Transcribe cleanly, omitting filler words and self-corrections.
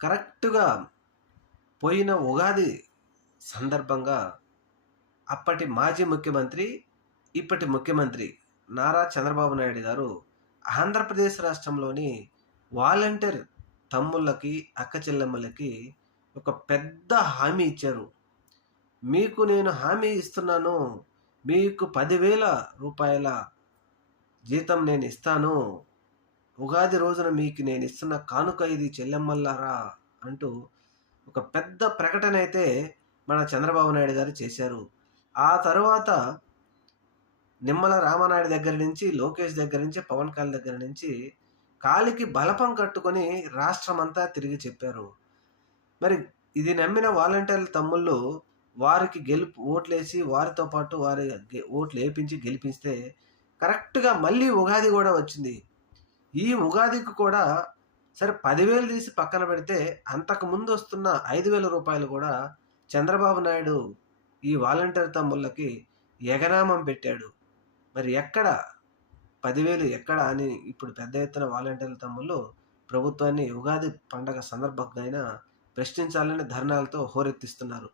కరెక్ట్‌గా పోయిన ఉగాది సందర్భంగా అప్పటి మాజీ ముఖ్యమంత్రి, ఇప్పటి ముఖ్యమంత్రి నారా చంద్రబాబు నాయుడు గారు ఆంధ్రప్రదేశ్ రాష్ట్రంలోని వాలంటీర్ తమ్ముళ్ళకి, అక్క చెల్లెమ్మలకి ఒక పెద్ద హామీ ఇచ్చారు. మీకు నేను హామీ ఇస్తున్నాను. మీకు రూ. 10,000 జీతం నేనిస్తాను. ఉగాది రోజున మీకు నేనిస్తున్న కానుక ఇది చెల్లెమ్మల్లారా అంటూ ఒక పెద్ద ప్రకటనైతే మన చంద్రబాబు నాయుడు గారు చేశారు. ఆ తరువాత నిమ్మల రామానాయుడు దగ్గర నుంచి, లోకేష్ దగ్గర నుంచి, పవన్ కళ్యాణ్ దగ్గర నుంచి కాలికి బలపం కట్టుకొని రాష్ట్రమంతా తిరిగి చెప్పారు. మరి ఇది నమ్మిన వాలంటీర్ల తమ్ముళ్ళు వారికి ఓట్లేసి వారితో పాటు ఓట్లేపించి గెలిపిస్తే కరెక్ట్‌గా మళ్ళీ ఉగాది గూడా వచ్చింది. ఈ ఉగాదికి కూడా సరే 10,000 తీసి పక్కన పెడితే అంతకుముందు వస్తున్న రూ. 5,000 కూడా చంద్రబాబు నాయుడు ఈ వాలంటీర్ తమ్ముళ్ళకి ఎగనామం పెట్టాడు. మరి ఎక్కడ 10,000 ఎక్కడ అని ఇప్పుడు పెద్ద ఎత్తున వాలంటీర్ల తమ్ముళ్ళు ప్రభుత్వాన్ని ఉగాది పండగ సందర్భంగా అయినా ప్రశ్నించాలని ధర్నాలతో హోరెత్తిస్తున్నారు.